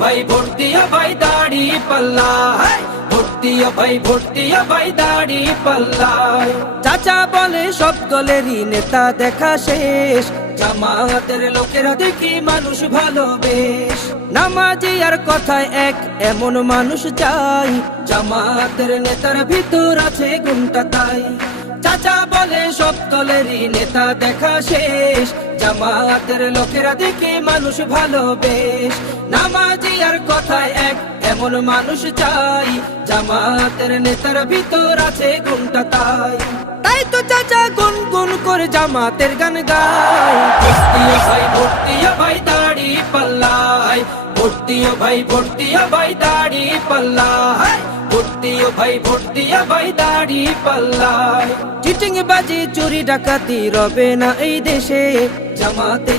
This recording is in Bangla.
ভাই ভোট দিও ভাই দাড়ি পাল্লা, ভোট দিও ভাই, ভোট দিও ভাই দাড়ি পাল্লা। চাচা বলে সব দলেরই নেতা দেখা শেষ, জামাতের লোকেরা দেখি মানুষ ভালো বেশ। নামাজি আর কথায় এক এমন মানুষ চাই, জামাতের নেতার ভিতর আছে গুণটা তাই। চাচা বলে সব দলেরই নেতা দেখা শেষ, জামাতের লোকেরা দেখে মানুষ ভালো বেশ। নামাজি আর কথায় এক এমন মানুষ চাই, জামাতের নেতার ভিতর আছে গুণটা তাই। তাই তো চাচা গুনগুন করে জামাতের গান গায়, ভোট দিও ভাই, ভোট দিও ভাই দাড়ি পাল্লায়, ভোট দিও ভাই, ভোট দিও ভাই দাড়ি পাল্লায়, ভোট দিও ভাই, ভোট দিও ভাই দাড়ি পাল্লায়। চিটিং বাজি চুরি ডাকাতি রবে না এই দেশে, জামাতে